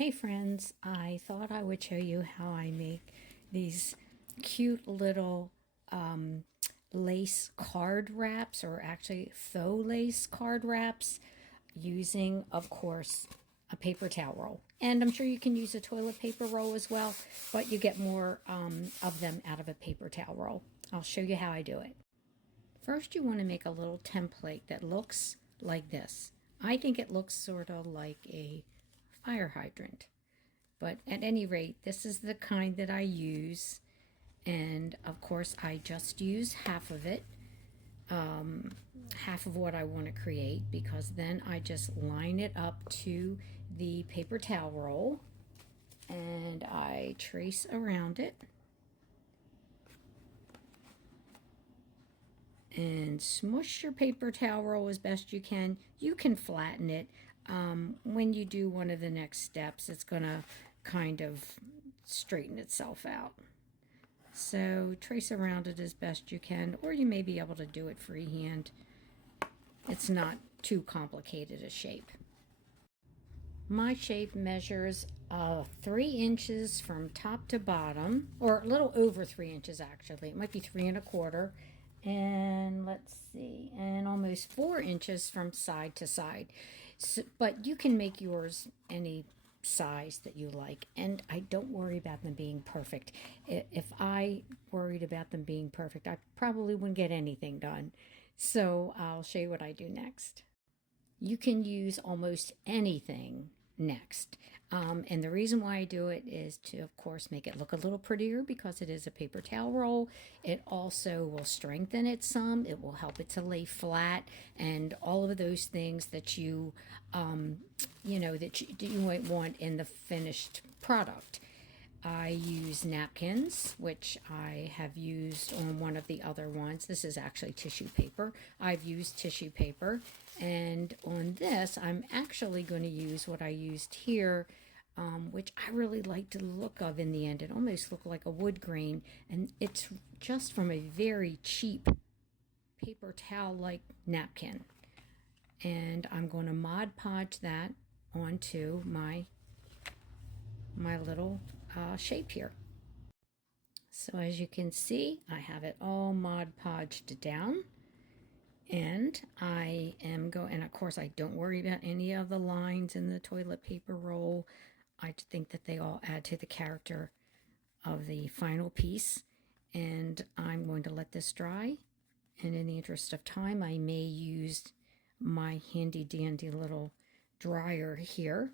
Hey friends, I thought I would show you how I make these cute little lace card wraps, or actually faux lace card wraps, using, of course, a paper towel roll. And I'm sure you can use a toilet paper roll as well, but you get more of them out of a paper towel roll. I'll show you how I do it. First, you want to make a little template that looks like this. I think it looks sort of like a fire hydrant. But at any rate, this is the kind that I use. And of course, I just use half of it, half of what I want to create, because then I just line it up to the paper towel roll and I trace around it. And smush your paper towel roll as best you can. You can flatten it. When you do one of the next steps, it's going to kind of straighten itself out. So trace around it as best you can, or you may be able to do it freehand. It's not too complicated a shape. My shape measures 3 inches from top to bottom, or a little over 3 inches actually. It might be 3 1/4. And let's see, and almost 4 inches from side to side. So, but you can make yours any size that you like, and I don't worry about them being perfect. If I worried about them being perfect, I probably wouldn't get anything done. So I'll show you what I do next. You can use almost anything next. And the reason why I do it is to, of course, make it look a little prettier, because it is a paper towel roll. It also will strengthen it some. It will help it to lay flat, and all of those things that you might want in the finished product. I use napkins, which I have used on one of the other ones. This is actually tissue paper. I've used tissue paper. And on this, I'm actually going to use what I used here, which I really like the look of in the end. It almost looked like a wood grain. And it's just from a very cheap paper towel-like napkin. And I'm going to Mod Podge that onto my little shape here. So as you can see, I have it all Mod Podged down, and I am and of course I don't worry about any of the lines in the toilet paper roll. I think that they all add to the character of the final piece, and I'm going to let this dry, and in the interest of time I may use my handy dandy little dryer here,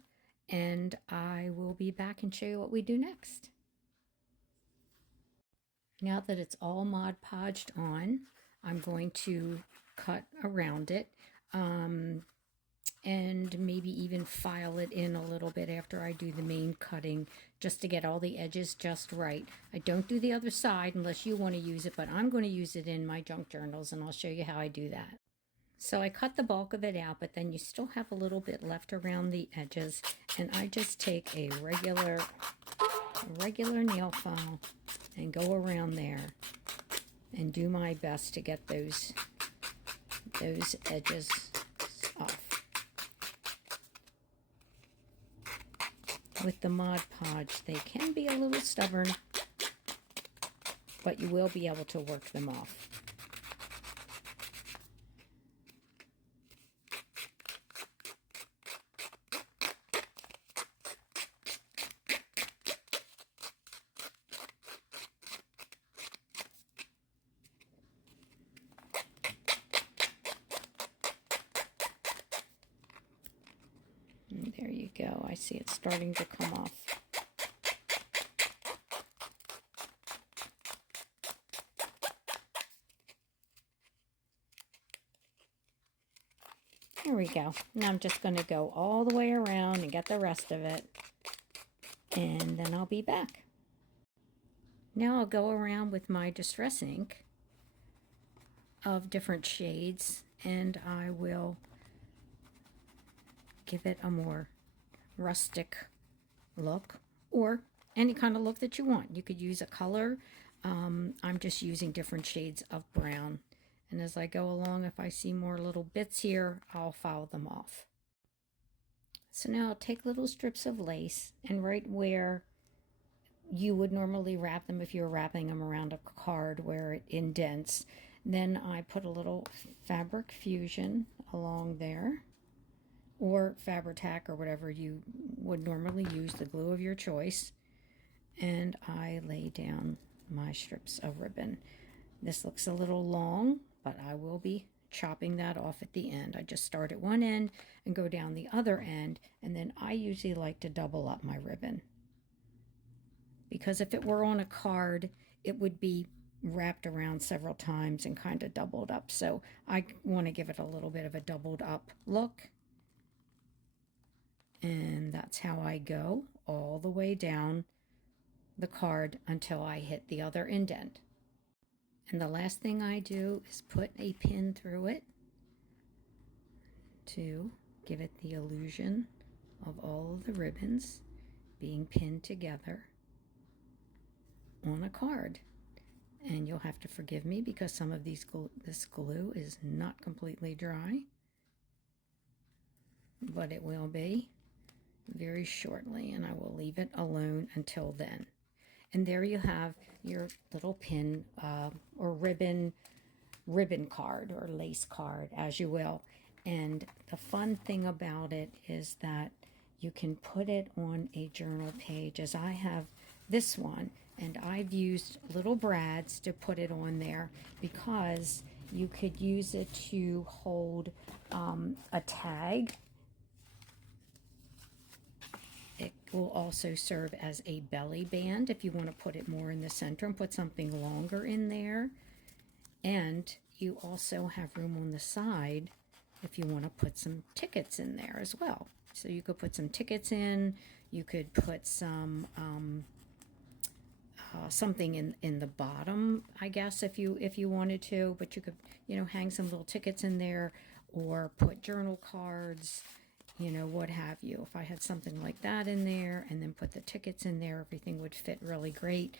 and I will be back and show you what we do next. Now that it's all Mod Podged on, I'm going to cut around it, and maybe even file it in a little bit after I do the main cutting, just to get all the edges just right. I don't do the other side unless you want to use it, but I'm going to use it in my junk journals, and I'll show you how I do that. So I cut the bulk of it out, but then you still have a little bit left around the edges, and I just take a regular nail file and go around there and do my best to get those edges off. With the Mod Podge, they can be a little stubborn, but you will be able to work them off. And there you go. I see it starting to come off. There we go. Now I'm just going to go all the way around and get the rest of it, and then I'll be back. Now I'll go around with my distress ink of different shades, and I will give it a more rustic look, or any kind of look that you want. You could use a color. I'm just using different shades of brown, and as I go along, if I see more little bits here, I'll file them off. So now take little strips of lace, and right where you would normally wrap them if you were wrapping them around a card where it indents, then I put a little fabric fusion along there, or Fabri-Tac, or whatever you would normally use, the glue of your choice, and I lay down my strips of ribbon. This looks a little long, but I will be chopping that off at the end. I just start at one end and go down the other end, and then I usually like to double up my ribbon, because if it were on a card, it would be wrapped around several times and kind of doubled up. So I want to give it a little bit of a doubled up look. And that's how I go all the way down the card until I hit the other indent. And the last thing I do is put a pin through it to give it the illusion of all of the ribbons being pinned together on a card. And you'll have to forgive me because some of this glue is not completely dry, but it will be very shortly, and I will leave it alone until then. And there you have your little pin or ribbon card, or lace card, as you will. And the fun thing about it is that you can put it on a journal page, as I have this one, and I've used little brads to put it on there because you could use it to hold a tag. It will also serve as a belly band if you want to put it more in the center and put something longer in there. And you also have room on the side if you want to put some tickets in there as well. So you could put some tickets in, you could put some something in the bottom, I guess, if you wanted to, but you could, hang some little tickets in there, or put journal cards, what have you. If I had something like that in there and then put the tickets in there, everything would fit really great.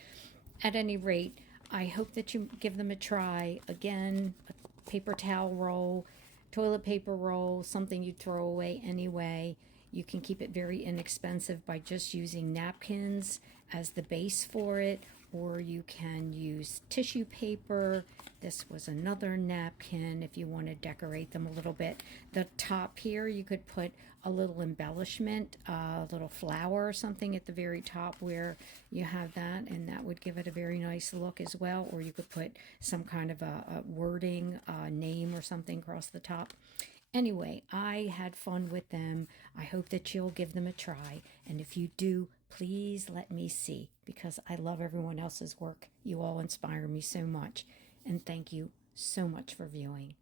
At any rate, I hope that you give them a try. Again, a paper towel roll, toilet paper roll, something you throw away anyway. You can keep it very inexpensive by just using napkins as the base for it, or you can use tissue paper. This was another napkin if you want to decorate them a little bit. The top here, you could put a little embellishment, a little flower or something at the very top where you have that, and that would give it a very nice look as well. Or you could put some kind of a wording, name or something across the top. Anyway, I had fun with them. I hope that you'll give them a try. And if you do, please let me see, because I love everyone else's work. You all inspire me so much. And thank you so much for viewing.